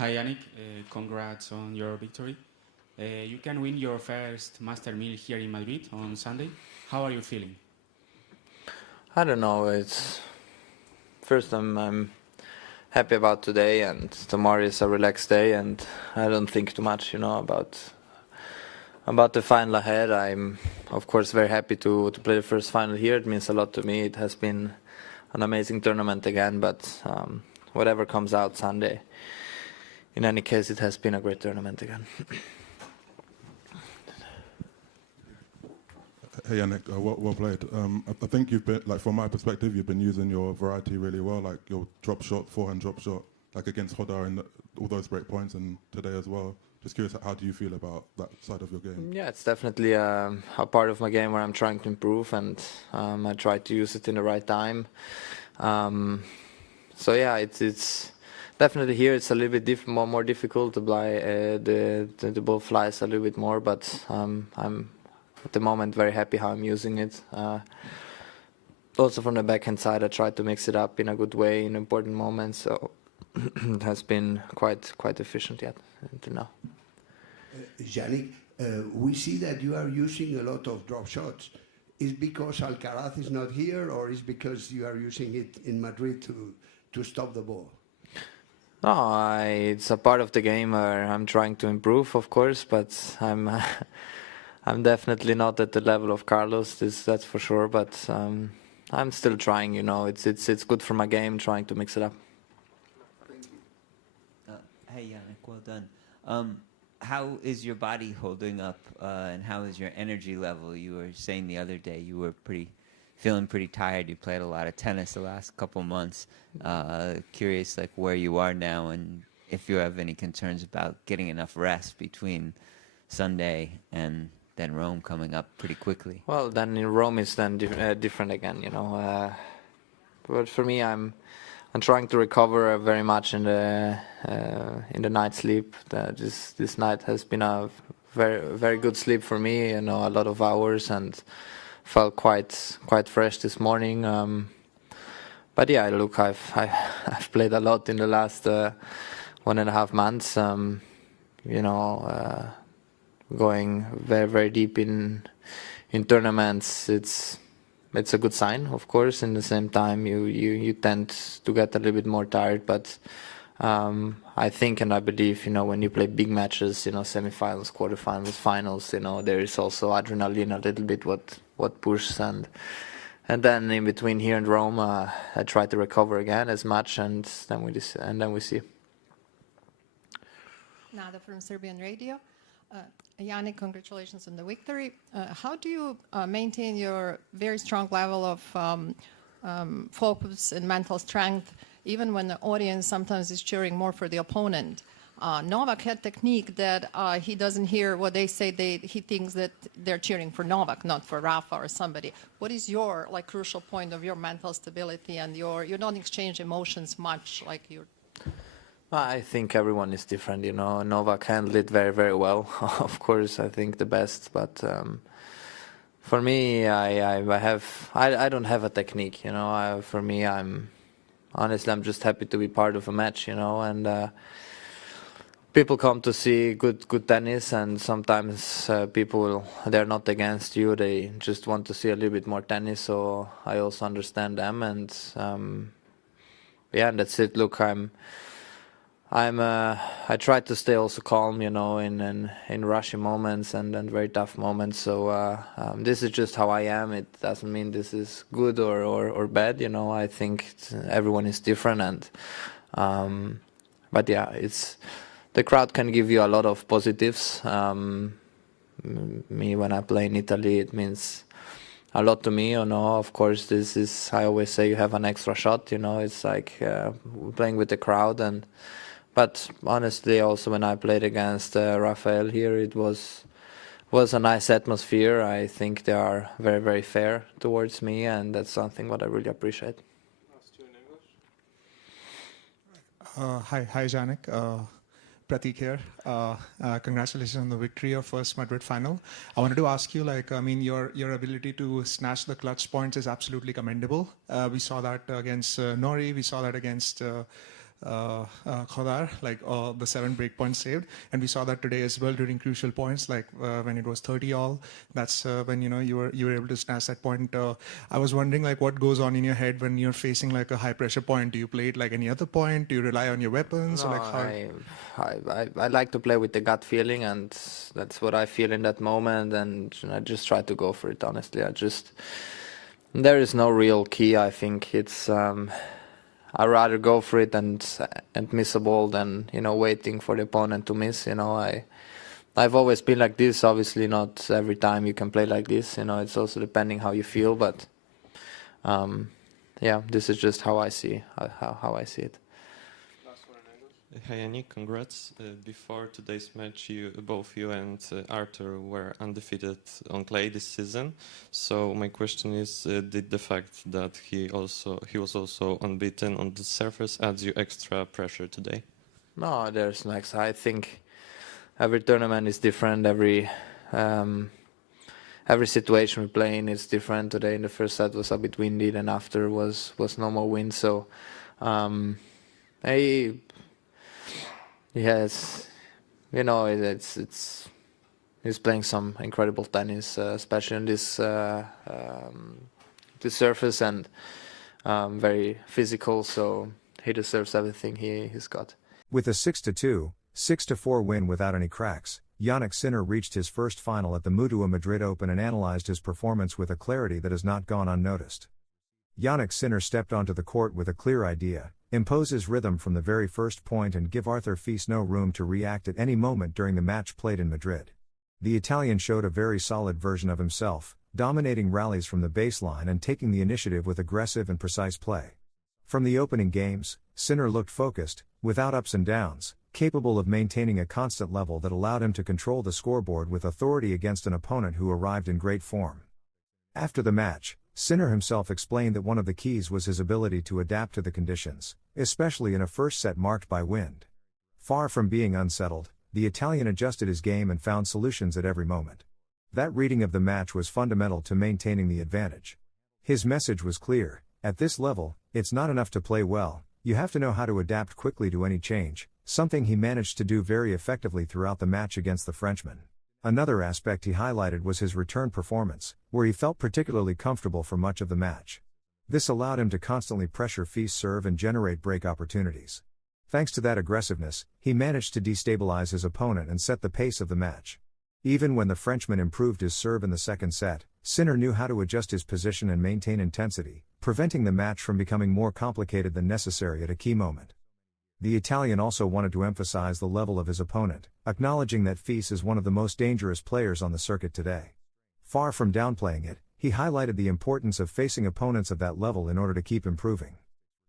Hi Yannick, congrats on your victory. You can win your first Master Meal here in Madrid on Sunday. How are you feeling? I don't know. It's first I'm happy about today, and tomorrow is a relaxed day, and I don't think too much, about the final ahead. I'm of course very happy to play the first final here. It means a lot to me. It has been an amazing tournament again, but whatever comes out Sunday. In any case, it has been a great tournament again. Hey Yannick, well played. I think you've been, from my perspective, you've been using your variety really well, like your drop shot, forehand drop shot, like against Hodar and all those break points, and today as well. Just curious, how do you feel about that side of your game? Yeah, it's definitely a part of my game where I'm trying to improve, and I try to use it in the right time. So yeah, it's definitely here. It's a little bit more difficult to apply the ball flies a little bit more, but I'm at the moment very happy how I'm using it. Also from the backhand side, I try to mix it up in a good way in important moments. So it has been quite efficient yet until now. Jannik, we see that you are using a lot of drop shots. Is because Alcaraz is not here, or is because you are using it in Madrid to stop the ball? No, it's a part of the game where I'm trying to improve, of course, but I'm definitely not at the level of Carlos. That's for sure. But I'm still trying. It's good for my game, trying to mix it up. Thank you. Hey Yannick, well done. How is your body holding up, and how is your energy level? You were saying the other day you were feeling pretty tired. You played a lot of tennis the last couple months. Curious, where you are now, and if you have any concerns about getting enough rest between Sunday and then Rome coming up pretty quickly. Well, then in Rome is then different again, But for me, I'm trying to recover very much in the night sleep. This night has been a very good sleep for me. A lot of hours, and felt quite fresh this morning. But yeah, look, I've played a lot in the last 1.5 months. Going very deep in tournaments. It's a good sign, of course. In the same time, you tend to get a little bit more tired, but I think and I believe, when you play big matches, semifinals, quarterfinals, finals, there is also adrenaline a little bit what pushes, and then in between here and Rome, I try to recover again as much, and then we see. Nada from Serbian Radio. Jannik, congratulations on the victory. How do you maintain your very strong level of focus and mental strength, even when the audience sometimes is cheering more for the opponent? Novak had technique that he doesn't hear what they say. He thinks that they're cheering for Novak, not for Rafa or somebody. What is your crucial point of your mental stability, and you don't exchange emotions much like you're? I think everyone is different, Novak handled it very well. Of course, I think the best, but for me, I don't have a technique, For me, I'm just happy to be part of a match, and people come to see good tennis, and sometimes they're not against you. They just want to see a little bit more tennis. So I also understand them, and that's it. Look, I try to stay also calm, in rushy moments and very tough moments. So this is just how I am. It doesn't mean this is good or bad, I think everyone is different, and but yeah, the crowd can give you a lot of positives. Me, when I play in Italy, it means a lot to me, Of course, I always say you have an extra shot, It's like playing with the crowd, but honestly, also when I played against Rafael here, it was a nice atmosphere. I think they are very fair towards me, and that's something what I really appreciate. Last two in English. Hi, Jannik. Pratik here. Congratulations on the victory of first Madrid final. I wanted to ask you, your ability to snatch the clutch points is absolutely commendable. We saw that against Nori. We saw that against Khodar, like the 7 break points saved, and we saw that today as well during crucial points, like when it was 30 all. That's when you were able to snatch that point. I was wondering like what goes on in your head when you're facing like a high pressure point. Do you play it like any other point? Do you rely on your weapons? No, Or like how? I like to play with the gut feeling, and that's what I feel in that moment, and I just try to go for it. Honestly, there is no real key. I think it's I'd rather go for it and miss a ball than waiting for the opponent to miss. I've always been like this. Obviously, not every time you can play like this. It's also depending how you feel, but yeah, this is just how I see it. Hey Jannik, congrats. Before today's match, both you and Arthur were undefeated on clay this season. So my question is, did the fact that he was also unbeaten on the surface adds you extra pressure today? No, there's no extra. I think every tournament is different. Every situation we play in is different. Today in the first set was a bit windy, and after was no more wind. So yes, he's playing some incredible tennis, especially on this surface, and very physical. So he deserves everything he's got. With a 6-2, 6-4 win without any cracks, Jannik Sinner reached his first final at the Mutua Madrid Open and analyzed his performance with a clarity that has not gone unnoticed. Jannik Sinner stepped onto the court with a clear idea: impose his rhythm from the very first point and give Arthur Fils no room to react at any moment during the match played in Madrid. The Italian showed a very solid version of himself, dominating rallies from the baseline and taking the initiative with aggressive and precise play. From the opening games, Sinner looked focused, without ups and downs, capable of maintaining a constant level that allowed him to control the scoreboard with authority against an opponent who arrived in great form. After the match, Sinner himself explained that one of the keys was his ability to adapt to the conditions, especially in a first set marked by wind. Far from being unsettled, the Italian adjusted his game and found solutions at every moment. That reading of the match was fundamental to maintaining the advantage. His message was clear: at this level, it's not enough to play well, you have to know how to adapt quickly to any change, something he managed to do very effectively throughout the match against the Frenchman. Another aspect he highlighted was his return performance, where he felt particularly comfortable for much of the match. This allowed him to constantly pressure Fils' serve and generate break opportunities. Thanks to that aggressiveness, he managed to destabilize his opponent and set the pace of the match. Even when the Frenchman improved his serve in the second set, Sinner knew how to adjust his position and maintain intensity, preventing the match from becoming more complicated than necessary at a key moment. The Italian also wanted to emphasize the level of his opponent, acknowledging that Fils is one of the most dangerous players on the circuit today. Far from downplaying it, he highlighted the importance of facing opponents of that level in order to keep improving.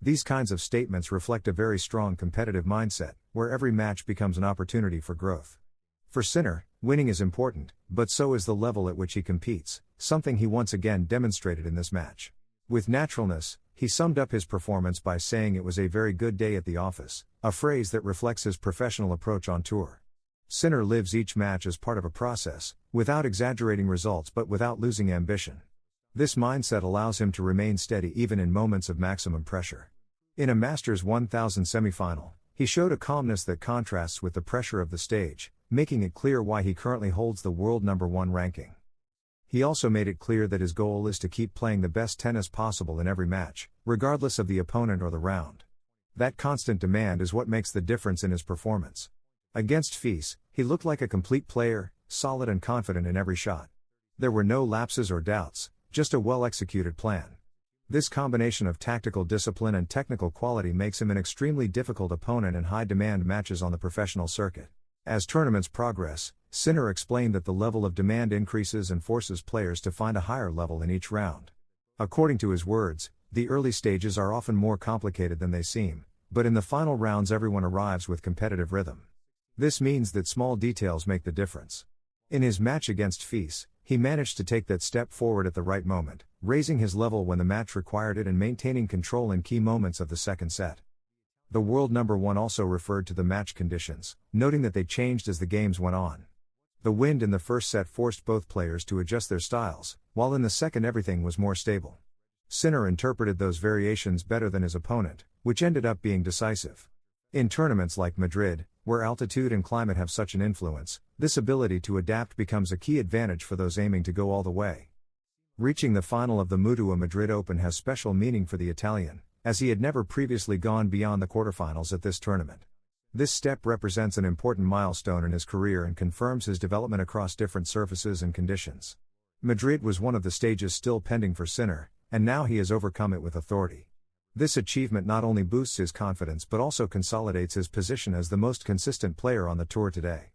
These kinds of statements reflect a very strong competitive mindset, where every match becomes an opportunity for growth. For Sinner, winning is important, but so is the level at which he competes, something he once again demonstrated in this match. With naturalness, he summed up his performance by saying it was a very good day at the office, a phrase that reflects his professional approach on tour. Sinner lives each match as part of a process, without exaggerating results but without losing ambition. This mindset allows him to remain steady even in moments of maximum pressure. In a Masters 1000 semifinal, he showed a calmness that contrasts with the pressure of the stage, making it clear why he currently holds the world #1 ranking. He also made it clear that his goal is to keep playing the best tennis possible in every match, regardless of the opponent or the round. That constant demand is what makes the difference in his performance. Against Fils, he looked like a complete player, solid and confident in every shot. There were no lapses or doubts, just a well-executed plan. This combination of tactical discipline and technical quality makes him an extremely difficult opponent in high-demand matches on the professional circuit. As tournaments progress, Sinner explained that the level of demand increases and forces players to find a higher level in each round. According to his words, the early stages are often more complicated than they seem, but in the final rounds everyone arrives with competitive rhythm. This means that small details make the difference. In his match against Fils, he managed to take that step forward at the right moment, raising his level when the match required it and maintaining control in key moments of the second set. The world #1 also referred to the match conditions, noting that they changed as the games went on. The wind in the first set forced both players to adjust their styles, while in the second everything was more stable. Sinner interpreted those variations better than his opponent, which ended up being decisive. In tournaments like Madrid, where altitude and climate have such an influence, this ability to adapt becomes a key advantage for those aiming to go all the way. Reaching the final of the Mutua Madrid Open has special meaning for the Italian, as he had never previously gone beyond the quarterfinals at this tournament. This step represents an important milestone in his career and confirms his development across different surfaces and conditions. Madrid was one of the stages still pending for Sinner, and now he has overcome it with authority. This achievement not only boosts his confidence but also consolidates his position as the most consistent player on the tour today.